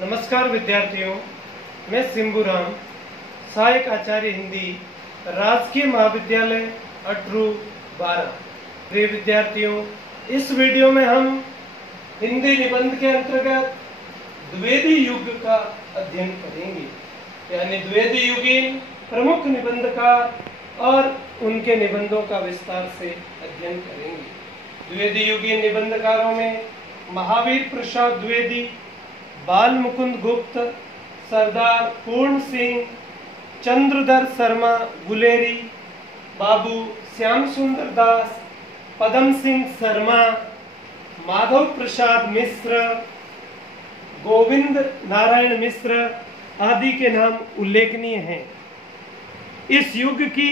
नमस्कार विद्यार्थियों, मैं सिंबूराम, सहायक आचार्य हिंदी, राजकीय महाविद्यालय अटरू 12। प्रिय विद्यार्थियों, इस वीडियो में हम हिंदी निबंध के अंतर्गत द्विवेदी युग का अध्ययन करेंगे। यानी द्विवेदी युगीन प्रमुख निबंधकार और उनके निबंधों का विस्तार से अध्ययन करेंगे। द्विवेदी युगीन निबंधकारों में महावीर प्रसाद द्विवेदी, बाल मुकुंद गुप्त, सरदार पूर्ण सिंह, चंद्रधर शर्मा गुलेरी, बाबू श्याम सुंदर दास, पदम सिंह शर्मा, माधव प्रसाद मिश्र, गोविंद नारायण मिश्र आदि के नाम उल्लेखनीय हैं। इस युग की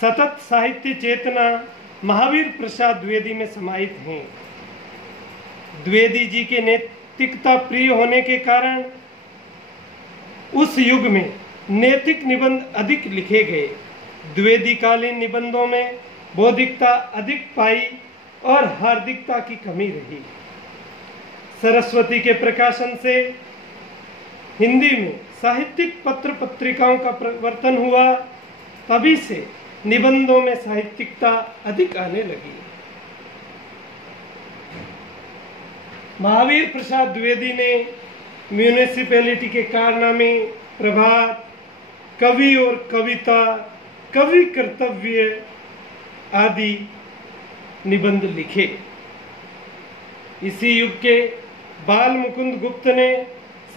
सतत साहित्य चेतना महावीर प्रसाद द्विवेदी में समाहित हैं। द्विवेदी जी के नैतिकता प्रिय होने के कारण उस युग में नैतिक निबंध अधिक लिखे गए। द्विवेदी कालीन निबंधों में बौद्धिकता अधिक पाई और हार्दिकता की कमी रही। सरस्वती के प्रकाशन से हिंदी में साहित्यिक पत्र पत्रिकाओं का प्रवर्तन हुआ, तभी से निबंधों में साहित्यिकता अधिक आने लगी। महावीर प्रसाद द्विवेदी ने म्यूनिसिपैलिटी के कारनामे, प्रभात, कवि और कविता, कवि कर्तव्य आदि निबंध लिखे। इसी युग के बाल मुकुंद गुप्त ने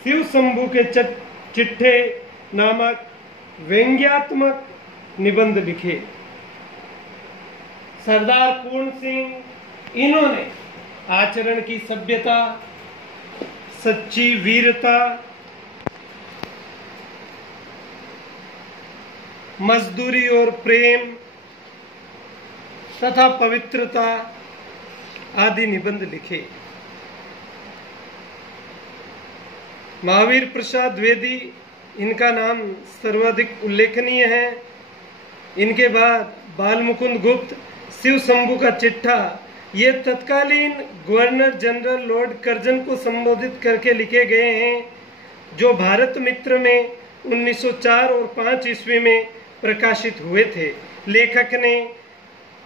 शिव शंभू के चिट्ठे नामक व्यंग्यात्मक निबंध लिखे। सरदार पूर्ण सिंह, इन्होंने आचरण की सभ्यता, सच्ची वीरता, मजदूरी और प्रेम तथा पवित्रता आदि निबंध लिखे। महावीर प्रसाद द्विवेदी, इनका नाम सर्वाधिक उल्लेखनीय है। इनके बाद बाल मुकुंद गुप्त, शिव शंभू का चिट्ठा, ये तत्कालीन गवर्नर जनरल लॉर्ड कर्जन को संबोधित करके लिखे गए हैं, जो भारत मित्र में 1904 और 5 ईस्वी में प्रकाशित हुए थे। लेखक ने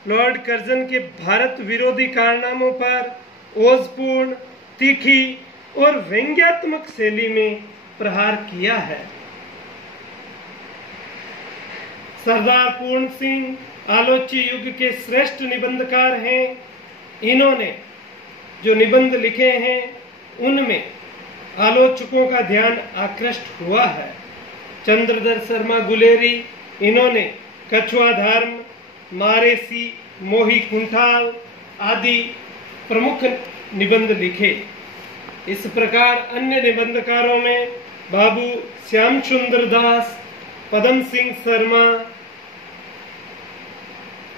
लॉर्ड कर्जन के भारत विरोधी कारनामों पर ओजपूर्ण, तीखी और व्यंग्यात्मक शैली में प्रहार किया है। सरदार पूर्ण सिंह आलोच्य युग के श्रेष्ठ निबंधकार हैं। इन्होंने जो निबंध लिखे हैं उनमें आलोचकों का ध्यान आकृष्ट हुआ है। चंद्रधर शर्मा गुलेरी, इन्होंने कछुआ धर्म, मारेसी, मोही कुंठाल आदि प्रमुख निबंध लिखे। इस प्रकार अन्य निबंधकारों में बाबू श्याम सुंदर दास, पदम सिंह शर्मा,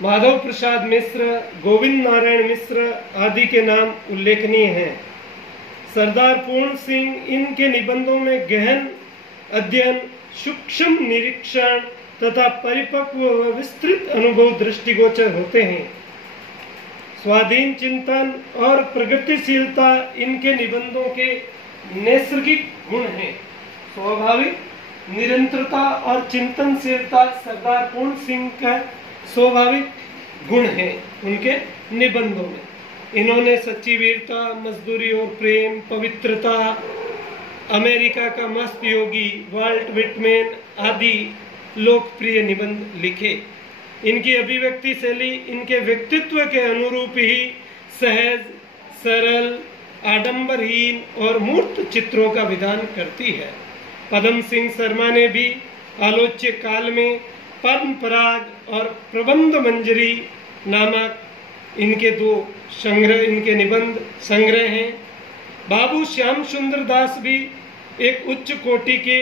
माधव प्रसाद मिश्र, गोविंद नारायण मिश्र आदि के नाम उल्लेखनीय हैं। सरदार पूर्ण सिंह, इनके निबंधों में गहन अध्ययन, सूक्ष्म निरीक्षण तथा परिपक्व व विस्तृत अनुभव दृष्टिगोचर होते हैं। स्वाधीन चिंतन और प्रगतिशीलता इनके निबंधों के नैसर्गिक गुण हैं। स्वाभाविक निरंतरता और चिंतनशीलता सरदार पूर्ण सिंह का स्वाभाविक गुण है उनके निबंधों में। इन्होंने सच्ची वीरता, मजदूरी और प्रेम, पवित्रता, अमेरिका का मस्त योगी, वाल्ट विटमैन आदि लोकप्रिय निबंध लिखे। इनकी अभिव्यक्ति शैली इनके व्यक्तित्व के अनुरूप ही सहज, सरल, आडंबरहीन और मूर्त चित्रों का विधान करती है। पदम सिंह शर्मा ने भी आलोच्य काल में पद्म पराग और प्रबंध मंजरी नामक इनके 2 संग्रह, इनके निबंध संग्रह हैं। बाबू श्याम सुंदर दास भी एक उच्च कोटि के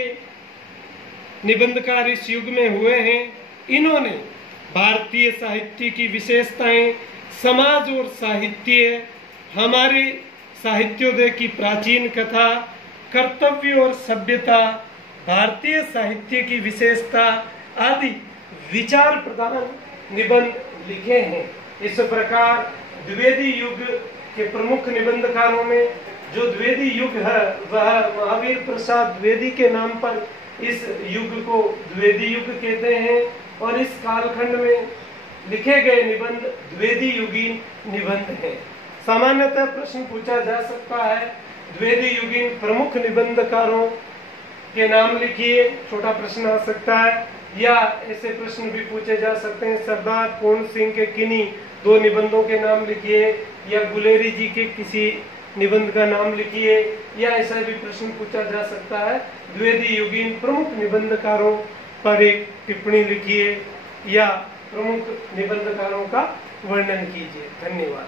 निबंधकार इस युग में हुए हैं। इन्होंने भारतीय साहित्य की विशेषताएं, समाज और साहित्य, हमारे साहित्योदय की प्राचीन कथा, कर्तव्य और सभ्यता, भारतीय साहित्य की विशेषता आदि विचार प्रधान निबंध लिखे हैं। इस प्रकार द्विवेदी युग के प्रमुख निबंधकारों में जो द्विवेदी युग है वह महावीर प्रसाद द्विवेदी के नाम पर इस युग को द्विवेदी युग कहते हैं और इस कालखंड में लिखे गए निबंध द्विवेदी युगीन निबंध हैं। सामान्यतः प्रश्न पूछा जा सकता है द्विवेदी युगीन प्रमुख निबंधकारों के नाम लिखिए, छोटा प्रश्न आ सकता है, या ऐसे प्रश्न भी पूछे जा सकते हैं सरदार पूर्ण सिंह के किन्हीं 2 निबंधों के नाम लिखिए, या गुलेरी जी के किसी निबंध का नाम लिखिए, या ऐसा भी प्रश्न पूछा जा सकता है द्विवेदी युगीन प्रमुख निबंधकारों पर एक टिप्पणी लिखिए या प्रमुख निबंधकारों का वर्णन कीजिए। धन्यवाद।